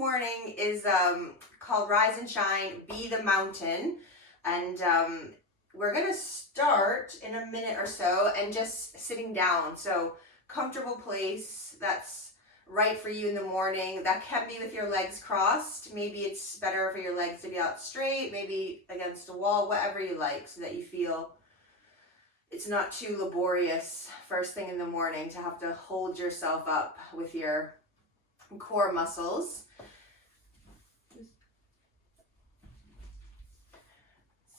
morning is called Rise and Shine, Be the Mountain. And we're going to start in a minute or so and just sitting down. So comfortable place that's right for you in the morning. That can be with your legs crossed. Maybe it's better for your legs to be out straight, maybe against a wall, whatever you like, so that you feel it's not too laborious first thing in the morning to have to hold yourself up with your core muscles.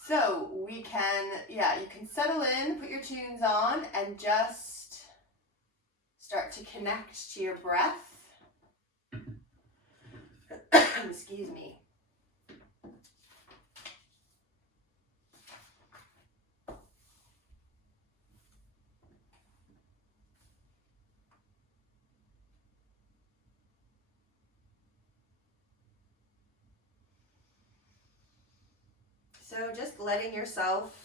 So we can, you can settle in, put your tunes on, and just start to connect to your breath. Excuse me. So just letting yourself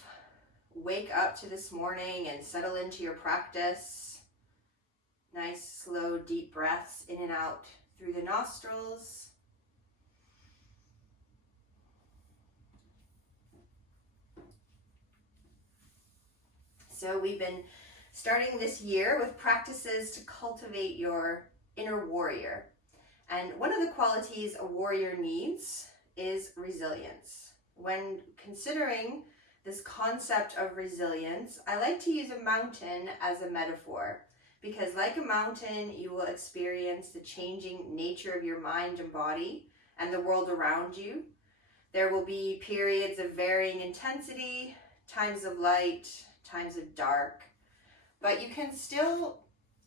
wake up to this morning and settle into your practice. Nice, slow, deep breaths in and out through the nostrils. So we've been starting this year with practices to cultivate your inner warrior. And one of the qualities a warrior needs is resilience. When considering this concept of resilience, I like to use a mountain as a metaphor, because like a mountain, you will experience the changing nature of your mind and body and the world around you. There will be periods of varying intensity, times of light, times of dark, but you can still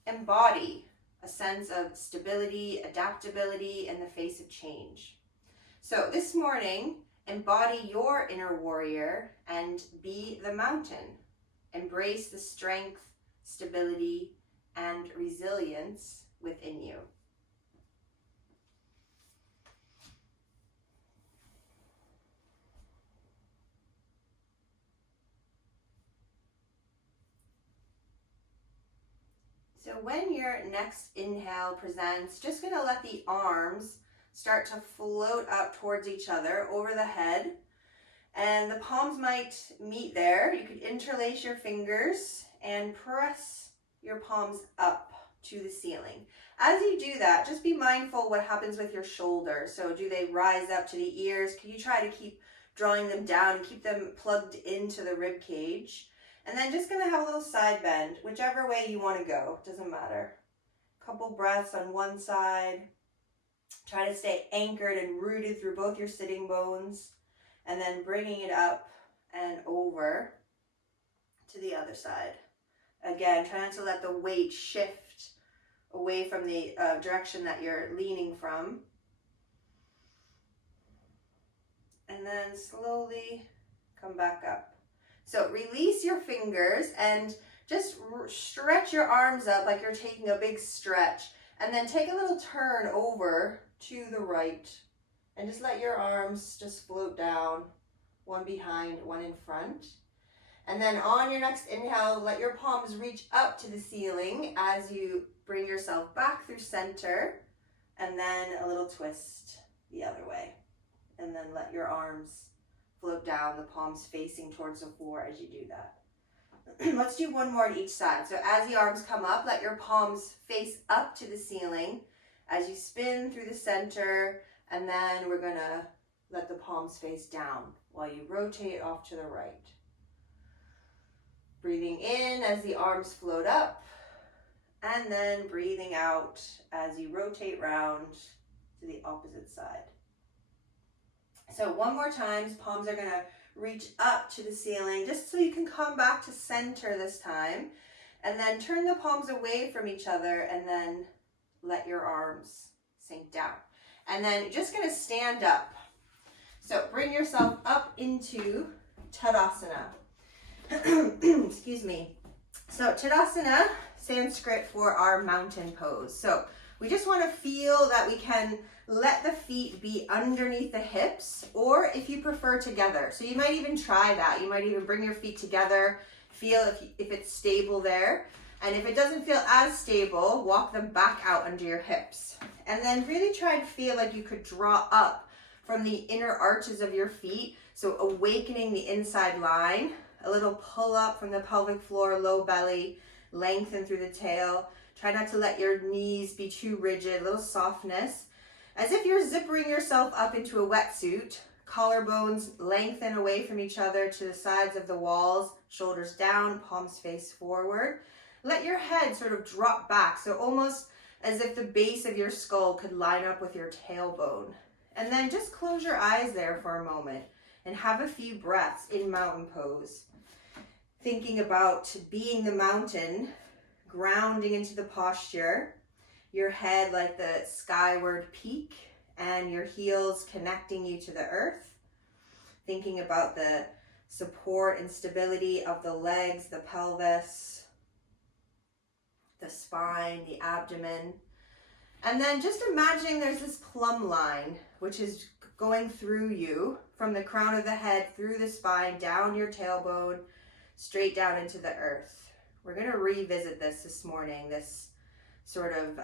embody a sense of stability, adaptability in the face of change. So this morning, embody your inner warrior and be the mountain. Embrace the strength, stability, and resilience within you. So when your next inhale presents, just going to let the arms start to float up towards each other over the head, and the palms might meet there. You could interlace your fingers and press your palms up to the ceiling. As you do that, just be mindful what happens with your shoulders. So do they rise up to the ears? Can you try to keep drawing them down and keep them plugged into the rib cage? And then just going to have a little side bend, whichever way you want to go, doesn't matter. Couple breaths on one side. Try to stay anchored and rooted through both your sitting bones, and then bringing it up and over to the other side. Again, trying to let the weight shift away from the direction that you're leaning from. And then slowly come back up. So release your fingers and just stretch your arms up like you're taking a big stretch. And then take a little turn over to the right and just let your arms just float down, one behind, one in front. And then on your next inhale, let your palms reach up to the ceiling as you bring yourself back through center, and then a little twist the other way. And then let your arms float down, the palms facing towards the floor as you do that. Let's do one more on each side. So as the arms come up, let your palms face up to the ceiling as you spin through the center, and then we're gonna let the palms face down while you rotate off to the right. Breathing in as the arms float up, and then breathing out as you rotate round to the opposite side. So one more time, palms are gonna reach up to the ceiling just so you can come back to center this time, and then turn the palms away from each other, and then let your arms sink down. And then just going to stand up. So bring yourself up into Tadasana. Excuse me. So Tadasana, Sanskrit for our mountain pose. So we just want to feel that we can let the feet be underneath the hips, or if you prefer, together. So you might even try that. You might even bring your feet together, feel if it's stable there. And if it doesn't feel as stable, walk them back out under your hips. And then really try and feel like you could draw up from the inner arches of your feet. So awakening the inside line, a little pull up from the pelvic floor, low belly, lengthen through the tail. Try not to let your knees be too rigid, a little softness. As if you're zippering yourself up into a wetsuit. Collarbones lengthen away from each other to the sides of the walls, shoulders down, palms face forward. Let your head sort of drop back, so almost as if the base of your skull could line up with your tailbone. And then just close your eyes there for a moment and have a few breaths in mountain pose. Thinking about being the mountain, grounding into the posture, your head like the skyward peak, and your heels connecting you to the earth. Thinking about the support and stability of the legs, the pelvis, the spine, the abdomen. And then just imagining there's this plumb line, which is going through you from the crown of the head, through the spine, down your tailbone, straight down into the earth. We're going to revisit this morning, this sort of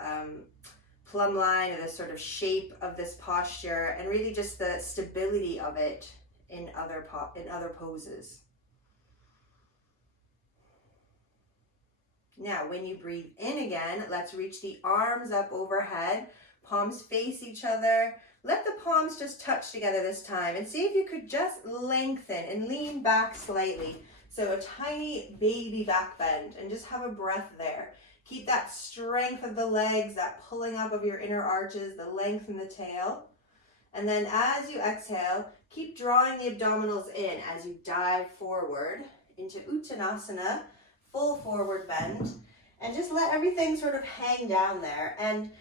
plumb line, or the sort of shape of this posture, and really just the stability of it in other poses. Now, when you breathe in again, let's reach the arms up overhead, palms face each other. Let the palms just touch together this time, and see if you could just lengthen and lean back slightly. So a tiny baby back bend, and just have a breath there. Keep that strength of the legs, that pulling up of your inner arches, the length in the tail. And then as you exhale, keep drawing the abdominals in as you dive forward into Uttanasana, full forward bend. And just let everything sort of hang down there. And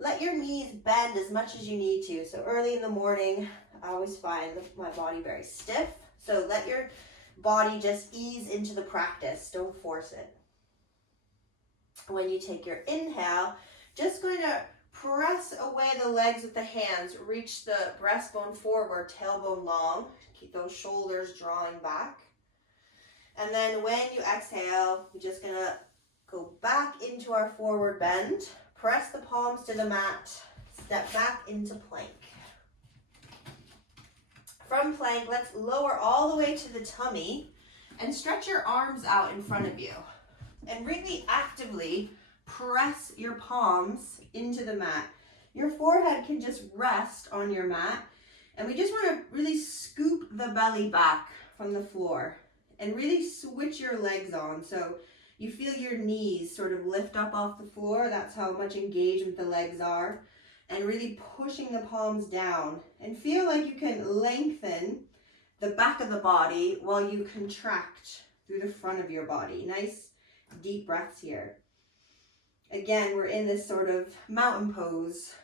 let your knees bend as much as you need to. So early in the morning, I always find my body very stiff. So let your body just ease into the practice. Don't force it. When you take your inhale, just going to press away the legs with the hands. Reach the breastbone forward, tailbone long. Keep those shoulders drawing back. And then when you exhale, we're just going to go back into our forward bend. Press the palms to the mat. Step back into plank. From plank, let's lower all the way to the tummy and stretch your arms out in front of you. And really actively press your palms into the mat. Your forehead can just rest on your mat. And we just want to really scoop the belly back from the floor and really switch your legs on. So you feel your knees sort of lift up off the floor. That's how much engagement the legs are. And really pushing the palms down. And feel like you can lengthen the back of the body while you contract through the front of your body. Nice deep breaths here. Again, we're in this sort of mountain pose.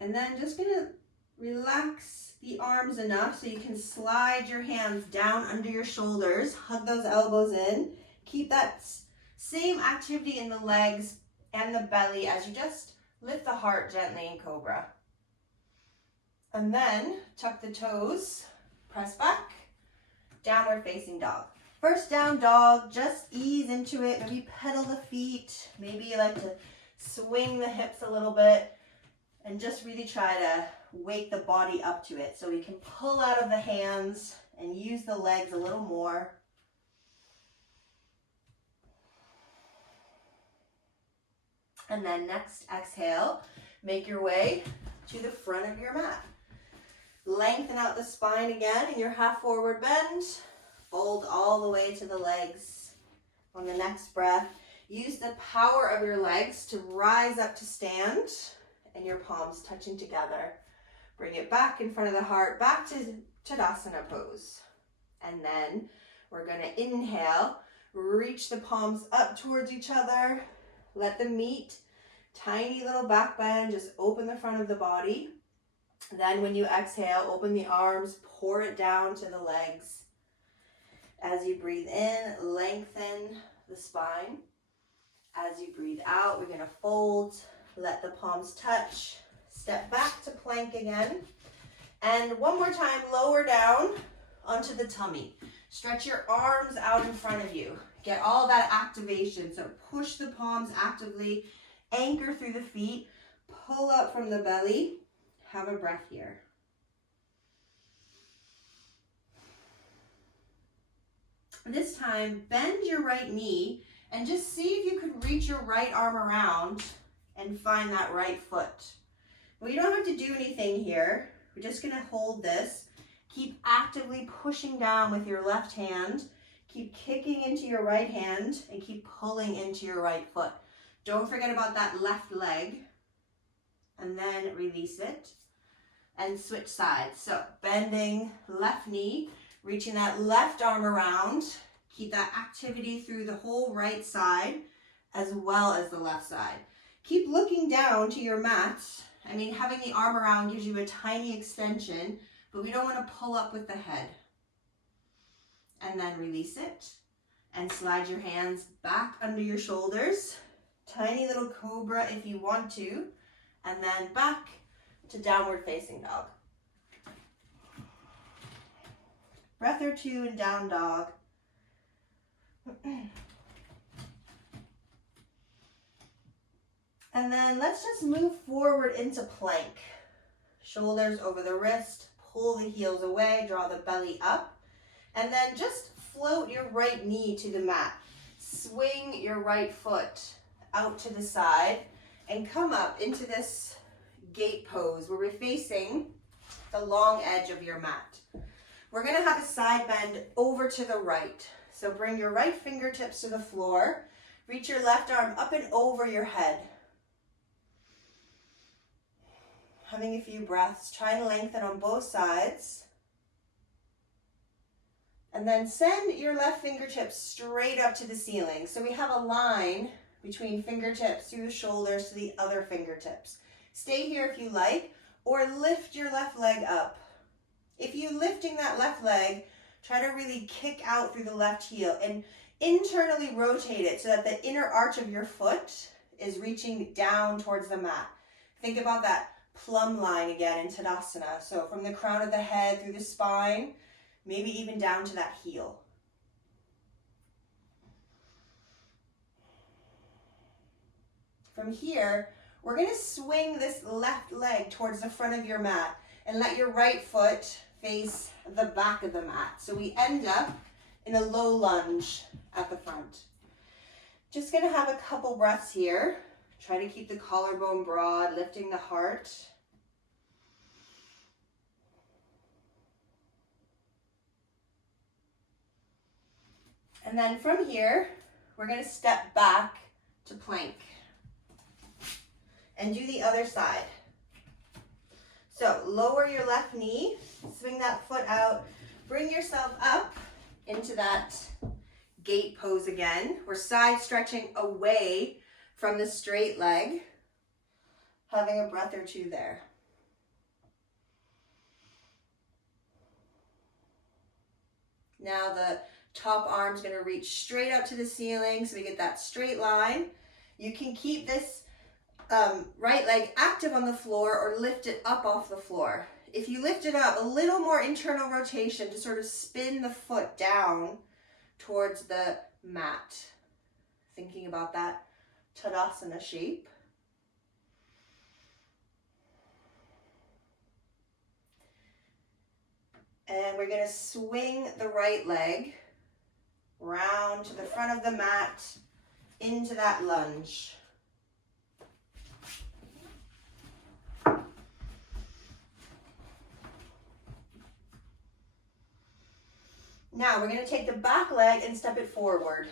And then just gonna relax the arms enough so you can slide your hands down under your shoulders, hug those elbows in. Keep that same activity in the legs and the belly as you just lift the heart gently in Cobra. And then tuck the toes, press back. Downward facing dog. First down dog, just ease into it. Maybe pedal the feet. Maybe you like to swing the hips a little bit and just really try to wake the body up to it. So we can pull out of the hands and use the legs a little more. And then next exhale, make your way to the front of your mat. Lengthen out the spine again in your half forward bend. Fold all the way to the legs. On the next breath, use the power of your legs to rise up to stand and your palms touching together. Bring it back in front of the heart, back to Tadasana pose. And then we're going to inhale, reach the palms up towards each other. Let them meet. Tiny little back bend, just open the front of the body. Then when you exhale, open the arms, pour it down to the legs. As you breathe in, lengthen the spine. As you breathe out, we're going to fold, let the palms touch, step back to plank again. And one more time, lower down, onto the tummy. Stretch your arms out in front of you. Get all that activation. So push the palms actively, anchor through the feet, pull up from the belly. Have a breath here. This time, bend your right knee and just see if you could reach your right arm around and find that right foot. Well, you don't have to do anything here. We're just going to hold this. Keep actively pushing down with your left hand. Keep kicking into your right hand and keep pulling into your right foot. Don't forget about that left leg. And then release it and switch sides. So bending left knee, reaching that left arm around. Keep that activity through the whole right side as well as the left side. Keep looking down to your mat. I mean, having the arm around gives you a tiny extension, but we don't want to pull up with the head. And then release it and slide your hands back under your shoulders. Tiny little cobra if you want to, and then back to downward facing dog. Breath or two in down dog. And then let's just move forward into plank. Shoulders over the wrist, pull the heels away, draw the belly up, and then just float your right knee to the mat. Swing your right foot out to the side and come up into this gate pose where we're facing the long edge of your mat. We're going to have a side bend over to the right. So bring your right fingertips to the floor. Reach your left arm up and over your head. Having a few breaths. Try to lengthen on both sides. And then send your left fingertips straight up to the ceiling. So we have a line between fingertips through the shoulders to the other fingertips. Stay here if you like, or lift your left leg up. If you're lifting that left leg, try to really kick out through the left heel and internally rotate it so that the inner arch of your foot is reaching down towards the mat. Think about that plumb line again in Tadasana. So from the crown of the head through the spine, maybe even down to that heel. From here, we're going to swing this left leg towards the front of your mat and let your right foot face the back of the mat. So we end up in a low lunge at the front. Just going to have a couple breaths here. Try to keep the collarbone broad, lifting the heart. And then from here, we're going to step back to plank. And do the other side. So lower your left knee, swing that foot out, bring yourself up into that gate pose again. We're side stretching away from the straight leg. Having a breath or two there. Now the top arm's going to reach straight up to the ceiling so we get that straight line. You can keep this right leg active on the floor or lift it up off the floor. If you lift it up, a little more internal rotation to sort of spin the foot down towards the mat. Thinking about that Tadasana shape. And we're going to swing the right leg round to the front of the mat into that lunge. Now we're going to take the back leg and step it forward.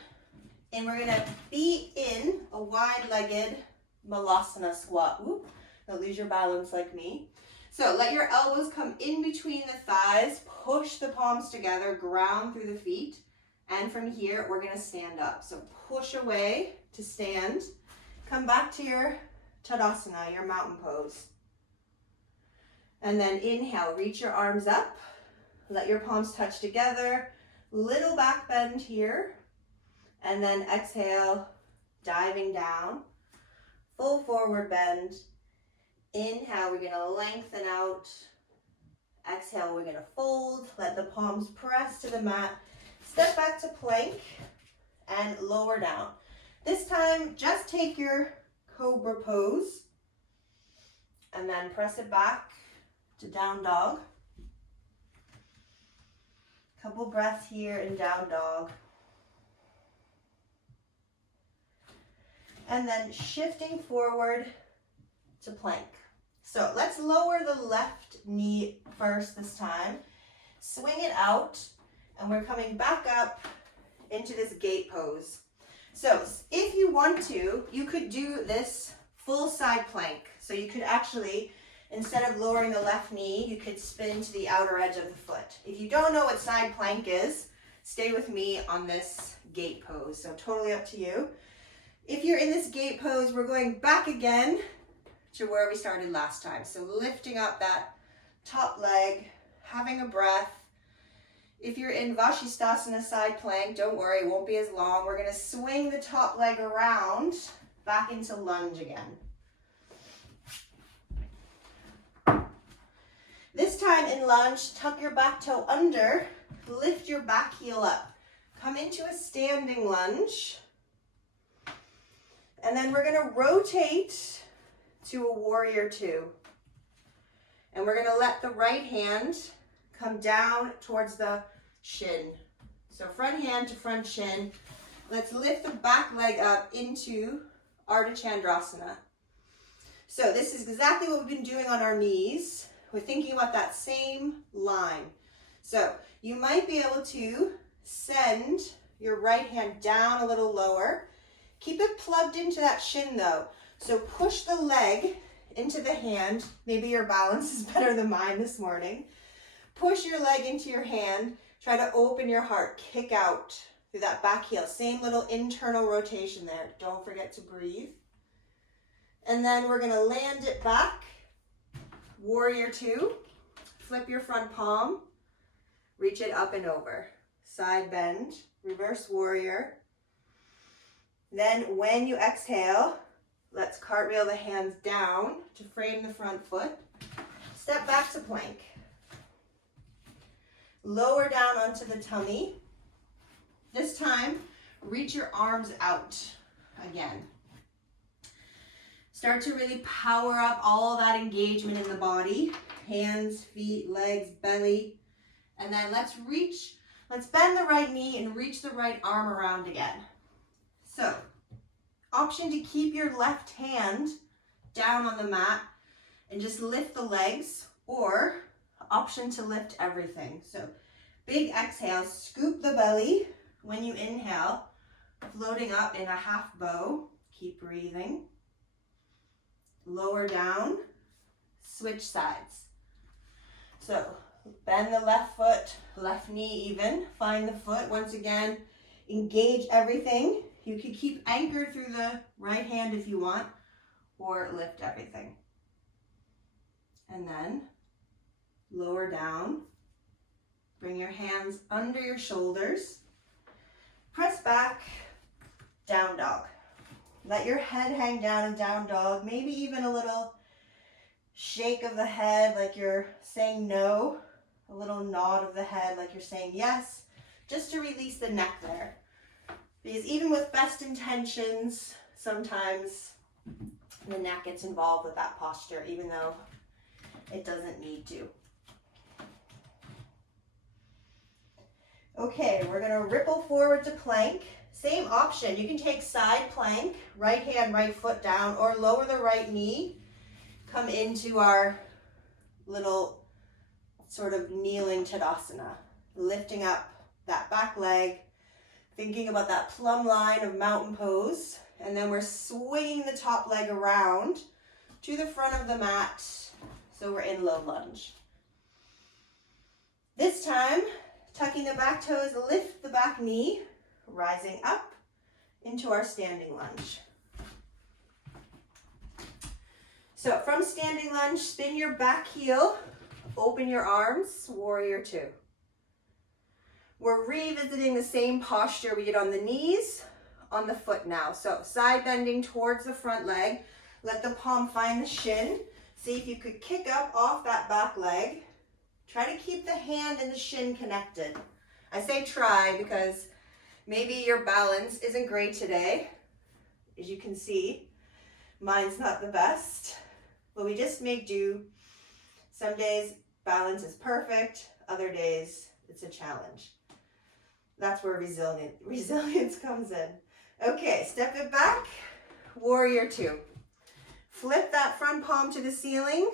And we're going to be in a wide-legged Malasana squat. Oop, don't lose your balance like me. So let your elbows come in between the thighs, push the palms together, ground through the feet. And from here, we're going to stand up. So push away to stand. Come back to your Tadasana, your mountain pose. And then inhale, reach your arms up. Let your palms touch together, little back bend here, and then exhale, diving down, full forward bend. Inhale, we're going to lengthen out. Exhale, we're gonna fold, let the palms press to the mat, step back to plank, and lower down. This time, just take your cobra pose, and then press it back to down dog. Couple breaths here in down dog. And then shifting forward to plank. So let's lower the left knee first this time. Swing it out, and we're coming back up into this gate pose. So if you want to, you could do this full side plank. So you could actually, instead of lowering the left knee, you could spin to the outer edge of the foot. If you don't know what side plank is, stay with me on this gate pose. So totally up to you. If you're in this gate pose, we're going back again to where we started last time. So lifting up that top leg, having a breath. If you're in Vashisthasana side plank, don't worry, it won't be as long. We're gonna swing the top leg around back into lunge again. This time in lunge, tuck your back toe under, lift your back heel up. Come into a standing lunge. And then we're gonna rotate to a warrior two. And we're gonna let the right hand come down towards the shin. So front hand to front shin. Let's lift the back leg up into Ardha Chandrasana. So this is exactly what we've been doing on our knees. We're thinking about that same line. So you might be able to send your right hand down a little lower. Keep it plugged into that shin though. So push the leg into the hand. Maybe your balance is better than mine this morning. Push your leg into your hand. Try to open your heart. Kick out through that back heel. Same little internal rotation there. Don't forget to breathe. And then we're going to land it back. Warrior two. Flip your front palm. Reach it up and over. Side bend. Reverse warrior. Then when you exhale, let's cartwheel the hands down to frame the front foot. Step back to plank. Lower down onto the tummy. This time, reach your arms out again. Start to really power up all that engagement in the body. Hands, feet, legs, belly. And then let's bend the right knee and reach the right arm around again. So, option to keep your left hand down on the mat and just lift the legs, or option to lift everything. So big exhale, scoop the belly when you inhale, floating up in a half bow. Keep breathing. Lower down, switch sides. So bend the left foot, left knee even, find the foot. Once again, engage everything. You could keep anchored through the right hand if you want, or lift everything. And then lower down. Bring your hands under your shoulders. Press back, down dog. Let your head hang down in down dog. Maybe even a little shake of the head like you're saying no. A little nod of the head like you're saying yes. Just to release the neck there. Because even with best intentions, sometimes the neck gets involved with that posture, even though it doesn't need to. Okay, we're going to ripple forward to plank. Same option. You can take side plank, right hand, right foot down, or lower the right knee. Come into our little sort of kneeling Tadasana. Lifting up that back leg. Thinking about that plumb line of mountain pose. And then we're swinging the top leg around to the front of the mat. So we're in low lunge. This time, tucking the back toes, lift the back knee, rising up into our standing lunge. So from standing lunge, spin your back heel, open your arms, warrior two. We're revisiting the same posture we did on the knees, on the foot now. So side bending towards the front leg. Let the palm find the shin. See if you could kick up off that back leg Try to keep the hand and the shin connected. I say try because maybe your balance isn't great today. As you can see, mine's not the best, but we just make do. Some days balance is perfect, other days it's a challenge. That's where resilience comes in. Okay, step it back, warrior two. Flip that front palm to the ceiling,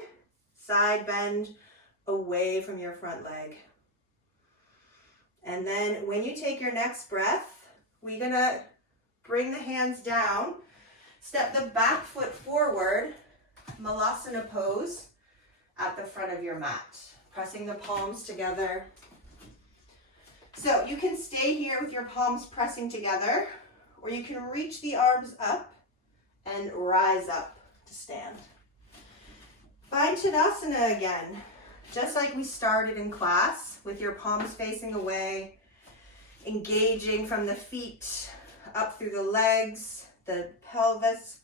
side bend away from your front leg. And then when you take your next breath, we're gonna bring the hands down, step the back foot forward, Malasana pose at the front of your mat, pressing the palms together. So you can stay here with your palms pressing together, or you can reach the arms up and rise up to stand. Find Tadasana again, just like we started in class, with your palms facing away, engaging from the feet up through the legs, the pelvis,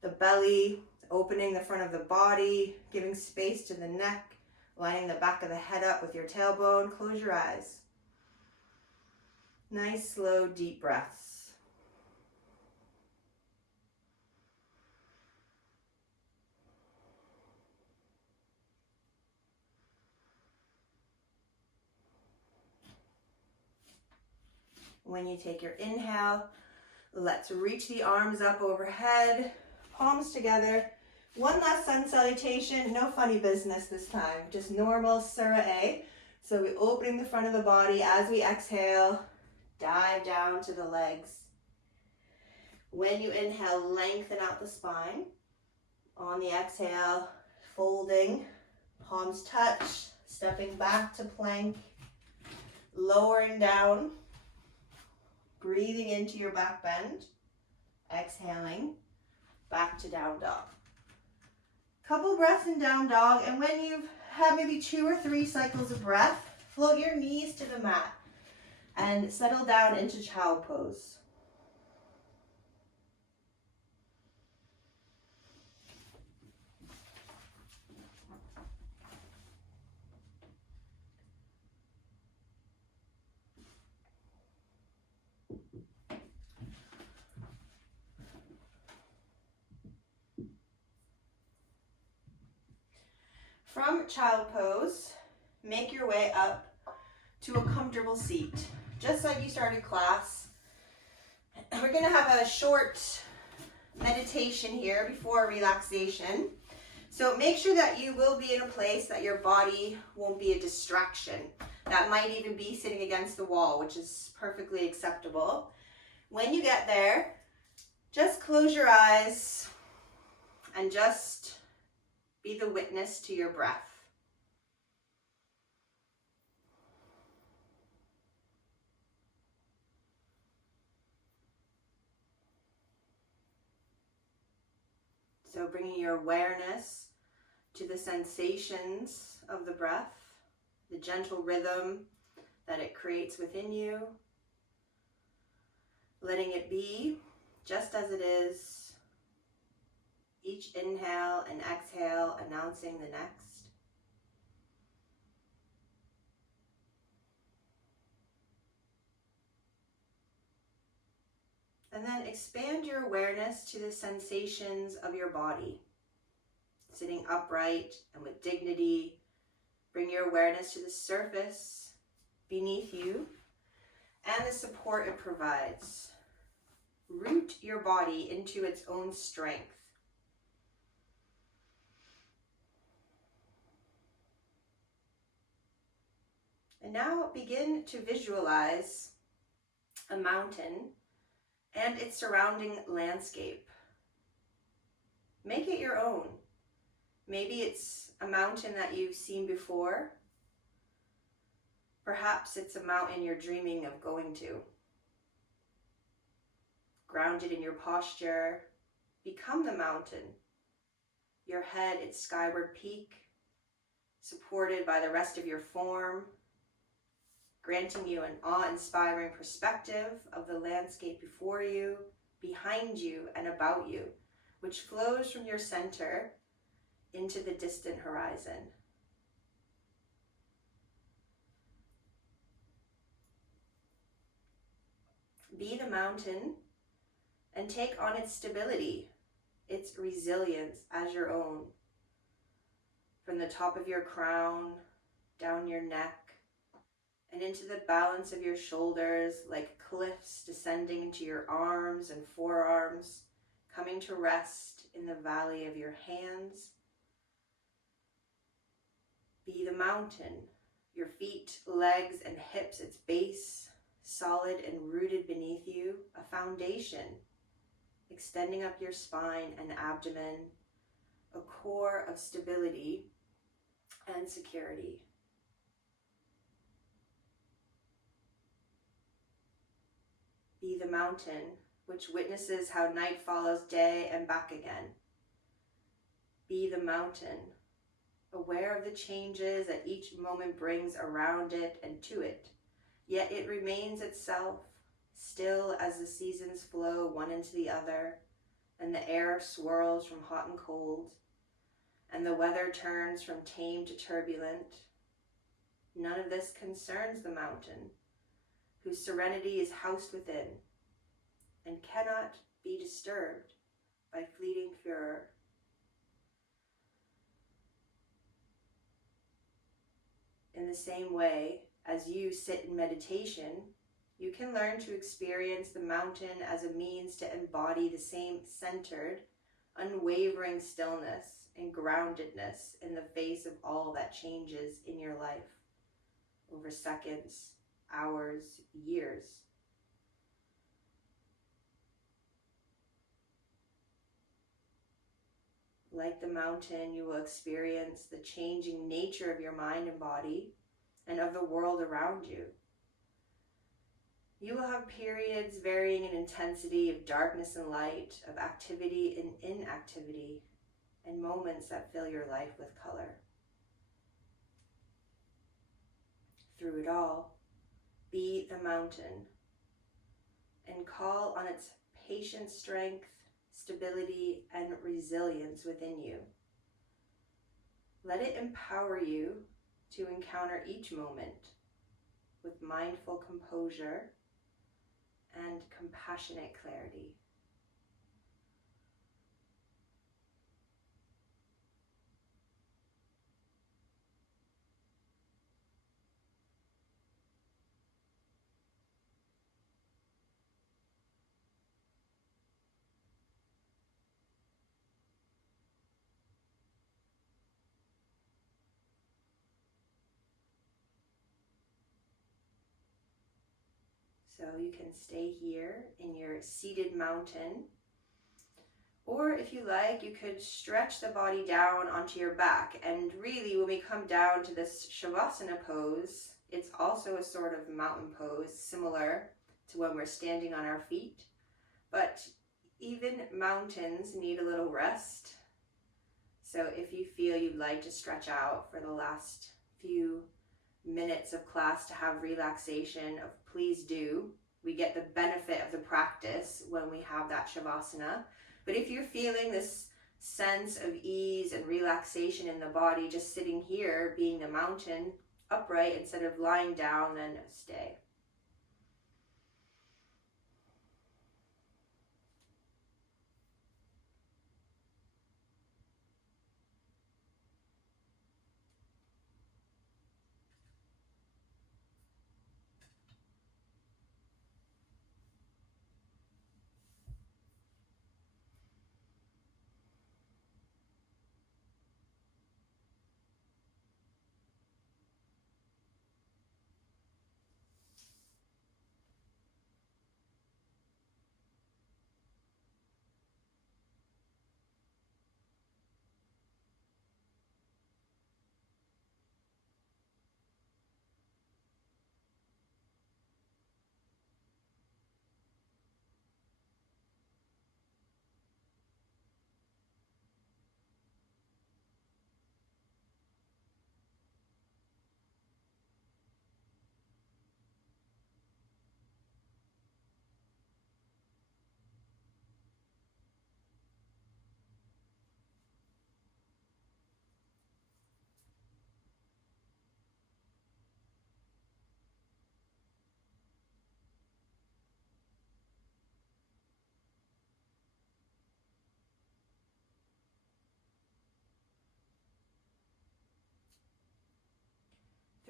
the belly, opening the front of the body, giving space to the neck, lining the back of the head up with your tailbone. Close your eyes. Nice, slow, deep breaths. When you take your inhale, let's reach the arms up overhead, palms together. One last sun salutation, no funny business this time, just normal Surah A. So we're opening the front of the body as we exhale, dive down to the legs. When you inhale, lengthen out the spine. On the exhale, folding, palms touch, stepping back to plank, lowering down, breathing into your back bend, exhaling, back to down dog. Couple breaths in down dog, and when you've had maybe 2 or 3 cycles of breath, float your knees to the mat and settle down into child pose. From child pose, make your way up to a comfortable seat, just like you started class. We're going to have a short meditation here before relaxation. So make sure that you will be in a place that your body won't be a distraction. That might even be sitting against the wall, which is perfectly acceptable. When you get there, just close your eyes and just be the witness to your breath. So bringing your awareness to the sensations of the breath, the gentle rhythm that it creates within you, letting it be just as it is. Each inhale and exhale announcing the next. And then expand your awareness to the sensations of your body. Sitting upright and with dignity, bring your awareness to the surface beneath you and the support it provides. Root your body into its own strength. And now begin to visualize a mountain and its surrounding landscape. Make it your own. Maybe it's a mountain that you've seen before. Perhaps it's a mountain you're dreaming of going to. Grounded in your posture, become the mountain. Your head, its skyward peak, supported by the rest of your form, granting you an awe-inspiring perspective of the landscape before you, behind you, and about you, which flows from your center into the distant horizon. Be the mountain and take on its stability, its resilience as your own. From the top of your crown, down your neck, and into the balance of your shoulders, like cliffs descending into your arms and forearms, coming to rest in the valley of your hands. Be the mountain, your feet, legs, and hips, its base, solid and rooted beneath you, a foundation, extending up your spine and abdomen, a core of stability and security. Be the mountain, which witnesses how night follows day and back again. Be the mountain, aware of the changes that each moment brings around it and to it, yet it remains itself, still as the seasons flow one into the other, and the air swirls from hot and cold, and the weather turns from tame to turbulent. None of this concerns the mountain, whose serenity is housed within, and cannot be disturbed by fleeting furor. In the same way, as you sit in meditation, you can learn to experience the mountain as a means to embody the same centered, unwavering stillness and groundedness in the face of all that changes in your life over seconds, hours, years. Like the mountain, you will experience the changing nature of your mind and body and of the world around you. You will have periods varying in intensity of darkness and light, of activity and inactivity, and moments that fill your life with color. Through it all, be the mountain and call on its patient strength, stability, and resilience within you. Let it empower you to encounter each moment with mindful composure and compassionate clarity. So you can stay here in your seated mountain, or if you like, you could stretch the body down onto your back. And really, when we come down to this Shavasana pose, it's also a sort of mountain pose, similar to when we're standing on our feet. But even mountains need a little rest. So if you feel you'd like to stretch out for the last few minutes of class to have relaxation, please do. We get the benefit of the practice when we have that Shavasana. But if you're feeling this sense of ease and relaxation in the body, just sitting here, being the mountain, upright instead of lying down, then stay.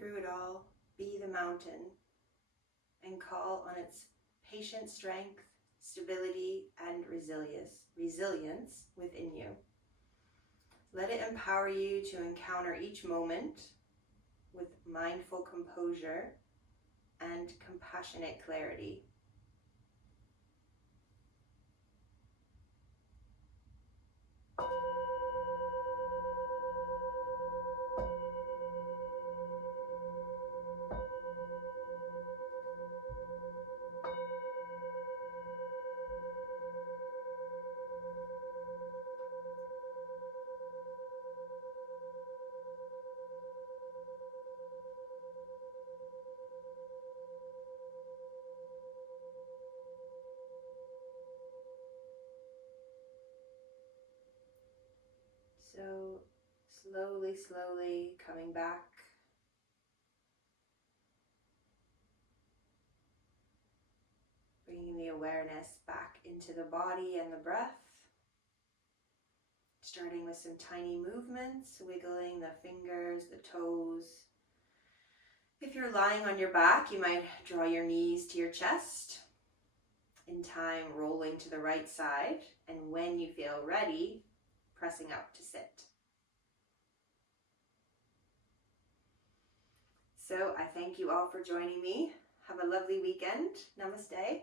through it all, be the mountain and call on its patient strength, stability, and resilience within you. Let it empower you to encounter each moment with mindful composure and compassionate clarity. So slowly coming back. Bringing the awareness back into the body and the breath. Starting with some tiny movements, wiggling the fingers, the toes. If you're lying on your back, you might draw your knees to your chest. In time, rolling to the right side. And when you feel ready, pressing up to sit. So I thank you all for joining me. Have a lovely weekend. Namaste.